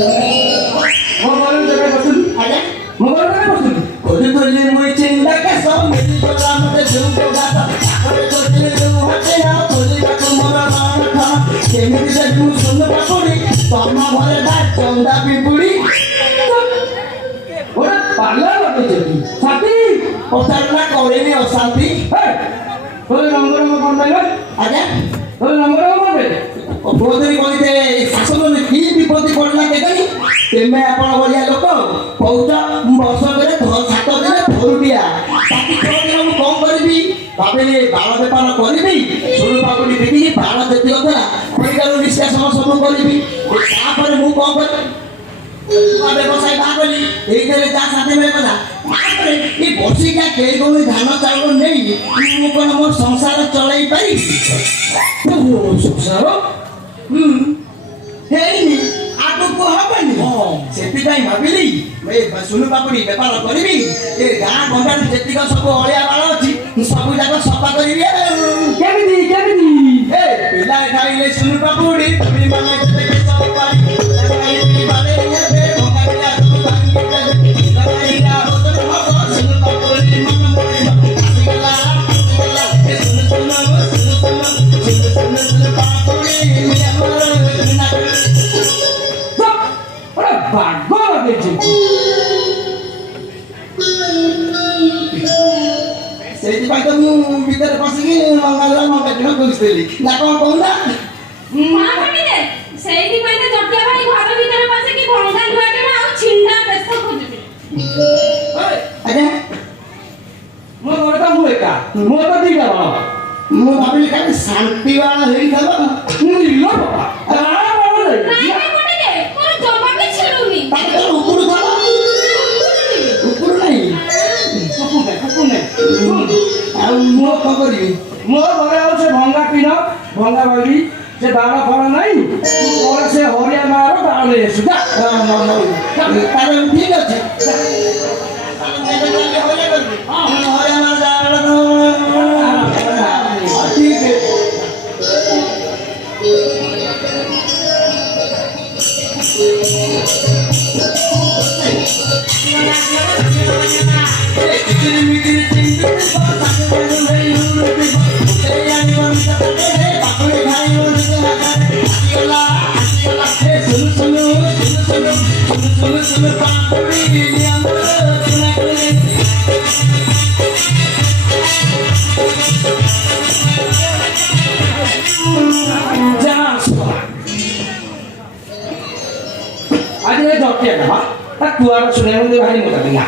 ମୋ ଘରେ ଜାଗା ବସୁନି ଆଜ୍ଞା ମୋ ଘରେ ଜାଗା ବସୁନି କୋଠି କୋଲି ମୁଇ ଚିନ୍ତା କେସ ମିଳି ଗଲା ମତେ ଯୋଉ ଗାତ ଆଖରେ କୋଠି ଯୋଉ ହଟେ ନା ଖୋଲିବାକୁ ମୋର ମନ କେମିତି ସେ ତୁ ଶୁନ ପାକୁଡ଼ି ତମ ଘରେ ବା ଚନ୍ଦା ପିମ୍ପୁଡ଼ି ଗୋଟେ ପାର୍ଲର ଲଗେଇଛନ୍ତି ସାଥୀ ପଚାରୁନା କରେନି ଅଶାନ୍ତି ତୋର ନମ୍ବର ମୋ କ'ଣ ପାଇଲ ଆଜ୍ଞା ତୋର ନମ୍ବର ମୋ କ'ଣ ପାଇଲେ ବୋଧେ କହିତେ ଶାସନରେ କି ବିପତ୍ତି ପଡ଼ିଲା କେଜାଣି ତେମେ ଆପଣ ଭଳିଆ ଲୋକ କହୁଛ ବର୍ଷକରେ 7 ଦିନ ଥରୁଟିଆ ବାକି 6 ଦିନ ମୁଁ କ'ଣ କରିବି ଭାବିଲି ବାଳ ବେପାର କରିବି ସୁରୁ ପାକୁଡ଼ି ବିକିକି ବାଳ ଯେତିକ ଥିଲା ପଇସାରୁ ନିଷ୍କାସନ ସବୁ କରିବି ତାପରେ ମୁଁ କ'ଣ କରିବି ବ୍ୟବସାୟ ବାହା କଲି ଏଇଥିରେ ଯାହା ସାଥି ମିଳେ କଥା ତାପରେ ଏ ବର୍ଷିକା କେହି କୌଣସି ଧାନ ଚାଉଳ ନେଇ ମୁଁ କ'ଣ ମୋ ସଂସାର ଚଳେଇ ପାରିବି ସଂସାର ହେଇନି ଆଗକୁ ହବନି ସେଥିପାଇଁ ଭାବିଲି ସୁନୁ ପାକୁଡ଼ି ବେପାର କରିବି ଏ ଗାଁ ଗଣ୍ଡାରେ ଯେତିକ ସବୁ ଅଳିଆ ବାଳ ଅଛି ସବୁ ଯାକ ସଫା କରିବି କେମିତି କେମିତି ଏ ପିଲା ଖାଇଲେ ସୁନୁ ପାକୁଡ଼ି ତୁମି ମାନେ ଯେତେ ସବୁ ପାରି ସେଇଥିପାଇଁ ତ ମୁଁ ଭିତରେ ପଶିକି ମଙ୍ଗାଲା ମଙ୍ଗାଟିଣ ବୁଝିଥିଲି ନା କ'ଣ କହୁନା ସେଇଥିପାଇଁ ତ ଜଟିଆ ଭାଇ ଘର ଭିତରେ ପଶିକି ଭଙ୍ଗା ଲୁହାଟିଣ ଆଉ ଛିଣ୍ଡା ବେଶ ଖୋଜୁଥିଲେ ଆଜ୍ଞା ମୋ ଘରଟା ମୁଁ ଏକା ମୋ ତ ଦିଟା ବାଳ ମୁଁ ଭାବିଲି କାଲି ଶାନ୍ତି ବାଳ ହେଇଥିବ ଇଲୋ ବାବା ଉପରୁ ଥର ଉପରୁ ନାହିଁ ଆଉ ମୁଁ କ'ଣ କରିବି ମୋ ଘରେ ଆଉ ସେ ଭଙ୍ଗା ଟିଣ ଭଙ୍ଗା ବାଲି ସେ ବାଳ ଫଳ ନାହିଁ ମୋର ସେ ହରିଆ ମାର ବାଳ ନେଇ ଆସୁ ତାହେଲେ ଠିକ ଅଛି ଠିକ आज ये जटिया का ता कुआर सुने मुझे भारी मजा लगा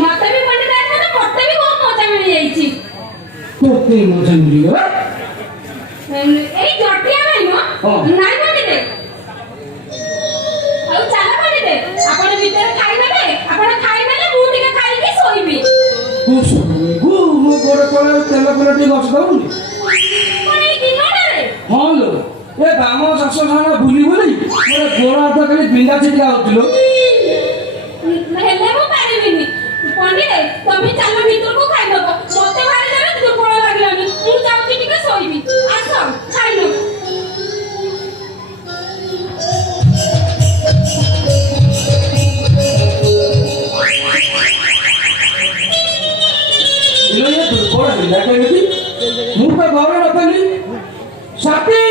मते भी पंडित आए तो मते भी बहुत मजा मिल जाई छी तो के मजा मिलियो এই জটিয়া ভাই নো নাই पंडित ଆଉ ଚାଲ पंडित ଆପଣ ଭିତରେ ଖାଇବେଲେ ଆପଣ ଖାଇବେଲେ ମୁଁ ଟିକେ ଖାଇକି ଶୋଇବି तू सुगु मो गोड़ तले तेल पर टी बस दउनी कोन এই দিনটারে हां लो ए बाम सस साना भूली भूली मोर गोड़ हाथ खाली बिंदा छिटका होतिलो ହେଲେ ମୁଁ ପାରିବିନି पंडित ତମେ ଚାଲ ଭିତରକୁ ଖାଇଦବ ମତେ ଭାରି ଜୋରେ ଦୁର୍ବଳ ଲାଗିଲାନି ମୁଁ ଯାଉଛି ଟିକେ ଶୋଇବି ଆସ ଖାଇलो इलो ये दुर्बल बिंदा केमिति मु तो घरे रखली साथी